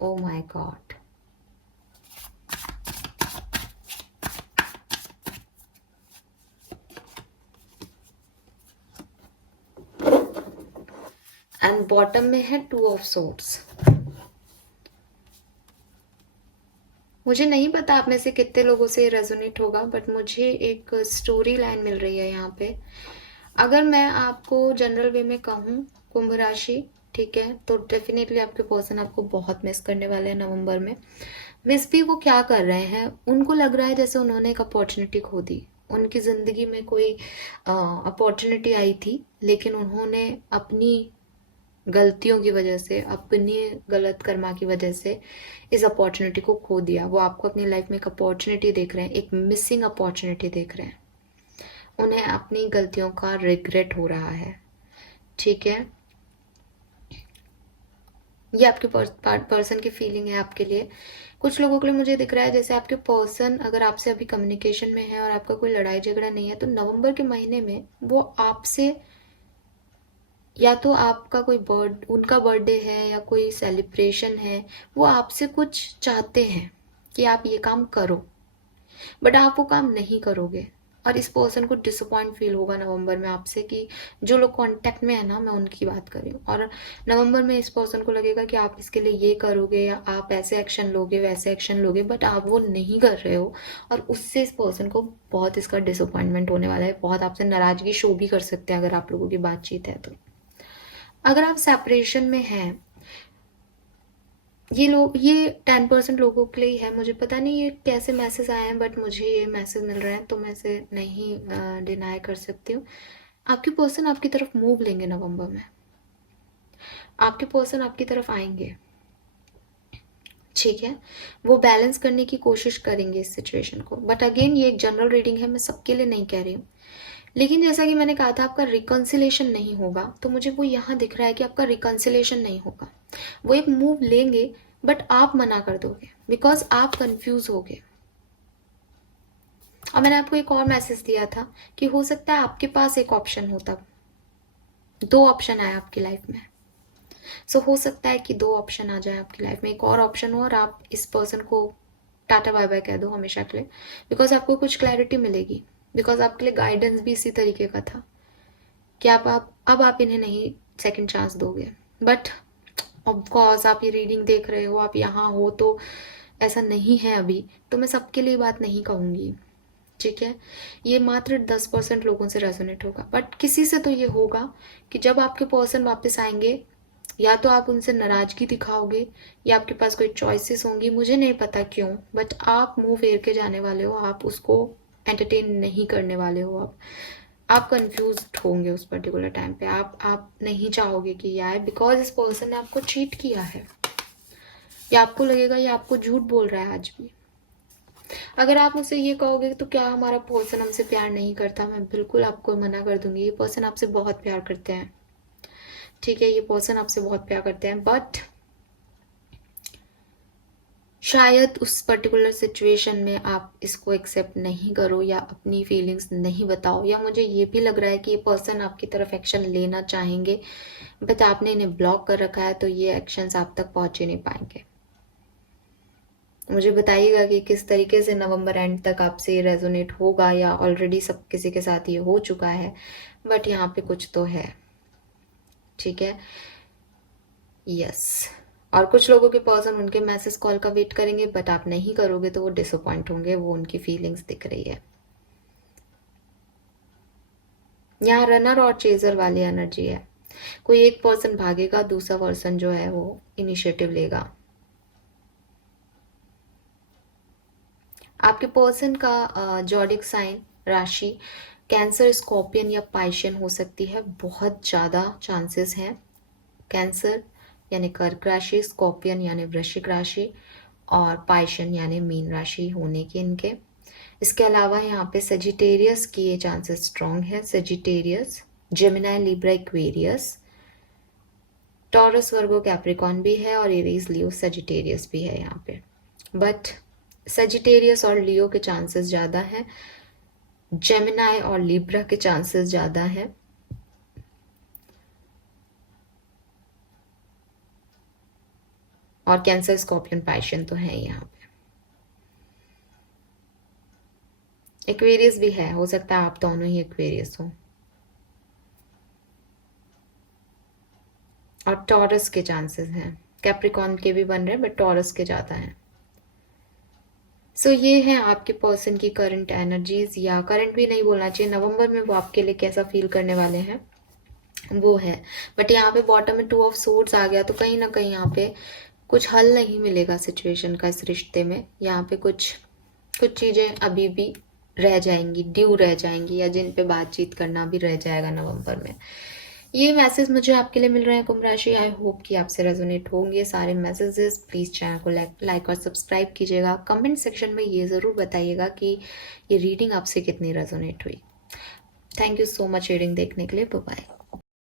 oh my God, and bottom में है 2 of Swords। मुझे नहीं पता आप में से कितने लोगों से रेजोनेट होगा, बट मुझे एक स्टोरी लाइन मिल रही है यहाँ पे। अगर मैं आपको जनरल वे में कहूँ कुंभ राशि, ठीक है, तो डेफिनेटली आपके पर्सन आपको बहुत मिस करने वाले हैं नवंबर में। मिस भी वो क्या कर रहे हैं, उनको लग रहा है जैसे उन्होंने एक अपॉर्चुनिटी खो दी। उनकी ज़िंदगी में कोई अपॉर्चुनिटी आई थी, लेकिन उन्होंने अपनी गलतियों की वजह से, अपनी गलत कर्मा की वजह से इस अपॉर्चुनिटी को खो दिया। वो आपको अपनी लाइफ में एक अपॉर्चुनिटी देख रहे हैं, एक मिसिंग अपॉर्चुनिटी देख रहे हैं। उन्हें अपनी गलतियों का रिग्रेट हो रहा है, ठीक है। ये आपके पर्सन की फीलिंग है आपके लिए। कुछ लोगों के लिए मुझे दिख रहा है जैसे आपके पर्सन अगर आपसे अभी कम्युनिकेशन में है और आपका कोई लड़ाई झगड़ा नहीं है, तो नवंबर के महीने में वो आपसे, या तो आपका कोई उनका बर्थडे है या कोई सेलिब्रेशन है, वो आपसे कुछ चाहते हैं कि आप ये काम करो, बट आप वो काम नहीं करोगे। और इस पर्सन को डिसअपॉइंट फील होगा नवंबर में आपसे, कि जो लोग कांटेक्ट में है ना, मैं उनकी बात कर रही हूँ। और नवंबर में इस पर्सन को लगेगा कि आप इसके लिए ये करोगे या आप ऐसे एक्शन लोगे, वैसे एक्शन लोगे, बट आप वो नहीं कर रहे हो। और उससे इस पर्सन को बहुत इसका डिसअपॉइंटमेंट होने वाला है, बहुत आपसे नाराजगी शो भी कर सकते हैं अगर आप लोगों की बातचीत है तो। अगर आप सेपरेशन में हैं, ये 10% लोगों के लिए है। मुझे पता नहीं ये कैसे मैसेज आए हैं, बट मुझे ये मैसेज मिल रहे हैं, तो मैं इसे नहीं डिनाई कर सकती हूँ। आपके पर्सन आपकी तरफ मूव लेंगे नवंबर में, आपके पर्सन आपकी तरफ आएंगे, ठीक है। वो बैलेंस करने की कोशिश करेंगे इस सिचुएशन को। बट अगेन ये एक जनरल रीडिंग है, मैं सबके लिए नहीं कह रही हूँ। लेकिन जैसा कि मैंने कहा था, आपका रिकन्सिलेशन नहीं होगा, तो मुझे वो यहाँ दिख रहा है कि आपका रिकन्सिलेशन नहीं होगा। वो एक मूव लेंगे, बट आप मना कर दोगे, बिकॉज आप कंफ्यूज होगे। और मैंने आपको एक और मैसेज दिया था कि हो सकता है आपके पास एक ऑप्शन हो, तब 2 ऑप्शन आए आपकी लाइफ में। सो हो सकता है कि 2 ऑप्शन आ जाए आपकी लाइफ में, एक और ऑप्शन हो और आप इस पर्सन को टाटा बाय बाय कह दो हमेशा के लिए, बिकॉज आपको कुछ क्लैरिटी मिलेगी, बिकॉज आपके लिए गाइडेंस भी इसी तरीके का था कि अब आप इन्हें नहीं सेकंड चांस दोगे। बट ऑफकोर्स आप ये रीडिंग देख रहे हो, आप यहाँ हो, तो ऐसा नहीं है अभी, तो मैं सबके लिए बात नहीं कहूँगी, ठीक है। ये मात्र 10% लोगों से रेजोनेट होगा, बट किसी से तो ये होगा कि जब आपके पर्सन वापस आएंगे, या तो आप उनसे नाराजगी दिखाओगे या आपके पास कोई चॉइसेस होंगी, मुझे नहीं पता क्यों, बट आप मुंह फेर के जाने वाले हो, आप उसको एंटरटेन नहीं करने वाले हो। आप कंफ्यूज होंगे उस पर्टिकुलर टाइम पे, आप नहीं चाहोगे कि ये आए, बिकॉज इस पर्सन ने आपको चीट किया है, या आपको लगेगा ये आपको झूठ बोल रहा है आज भी। अगर आप मुझसे ये कहोगे तो क्या हमारा पर्सन हमसे प्यार नहीं करता, मैं बिल्कुल आपको मना कर दूंगी। ये पर्सन आपसे बहुत प्यार करते हैं, ठीक है, ये पर्सन आपसे बहुत प्यार करते हैं, बट शायद उस पर्टिकुलर सिचुएशन में आप इसको एक्सेप्ट नहीं करो या अपनी फीलिंग्स नहीं बताओ, या मुझे ये भी लग रहा है कि ये पर्सन आपकी तरफ एक्शन लेना चाहेंगे, बट आपने इन्हें ब्लॉक कर रखा है, तो ये एक्शंस आप तक पहुंच ही नहीं पाएंगे। मुझे बताइएगा कि किस तरीके से नवंबर एंड तक आपसे रेजोनेट होगा, या ऑलरेडी सब किसी के साथ ये हो चुका है, बट यहाँ पे कुछ तो है, ठीक है, यस। और कुछ लोगों के पर्सन उनके मैसेज कॉल का वेट करेंगे, बट आप नहीं करोगे तो वो डिसअपॉइंट होंगे, वो उनकी फीलिंग्स दिख रही है। यहाँ रनर और चेजर वाली एनर्जी है, कोई एक पर्सन भागेगा, दूसरा पर्सन जो है वो इनिशिएटिव लेगा। आपके पर्सन का जॉडिक साइन राशि कैंसर, स्कॉर्पियन या पाइशियन हो सकती है, बहुत ज़्यादा चांसेस हैं। कैंसर यानी कर्क राशि, स्कॉर्पियन यानी वृश्चिक राशि, और पाइशियन यानी मीन राशि होने के इनके। इसके अलावा यहाँ पे सजिटेरियस की ये चांसेस स्ट्रॉन्ग है, Sagittarius, Gemini, Libra, Aquarius, Taurus, Virgo, Capricorn भी है, और एरीज, लियो, सजिटेरियस भी है यहाँ पे, बट सजिटेरियस और लियो के चांसेस ज़्यादा हैं, जेमिनाई और लिब्रा के चांसेस ज़्यादा हैं, और कैंसर, स्कॉर्पियन, पाइशियन तो है यहाँ पे। एक्वेरियस भी है, हो सकता है आप दोनों ही एक्वेरियस हो, और टॉरस के चांसेस हैं, कैप्रिकॉन के भी बन रहे हैं, बट टॉरस के ज़्यादा हैं। सो ये है आपके पर्सन की करंट एनर्जीज, या करंट भी नहीं बोलना चाहिए, नवंबर में वो आपके लिए कैसा फील करने वाले हैं वो है। बट यहाँ पे बॉटम में 2 ऑफ सोर्ड्स आ गया, तो कहीं ना कहीं यहाँ पे कुछ हल नहीं मिलेगा सिचुएशन का इस रिश्ते में। यहाँ पे कुछ चीज़ें अभी भी रह जाएंगी, ड्यू रह जाएंगी, या जिन पे बातचीत करना भी रह जाएगा नवंबर में। ये मैसेज मुझे आपके लिए मिल रहे हैं कुंभ राशि। आई होप कि आपसे रेजोनेट होंगे सारे मैसेजेस। प्लीज़ चैनल को लाइक और सब्सक्राइब कीजिएगा। कमेंट सेक्शन में ये ज़रूर बताइएगा कि ये रीडिंग आपसे कितनी रेजोनेट हुई। Thank you so much reading देखने के लिए। Bye bye.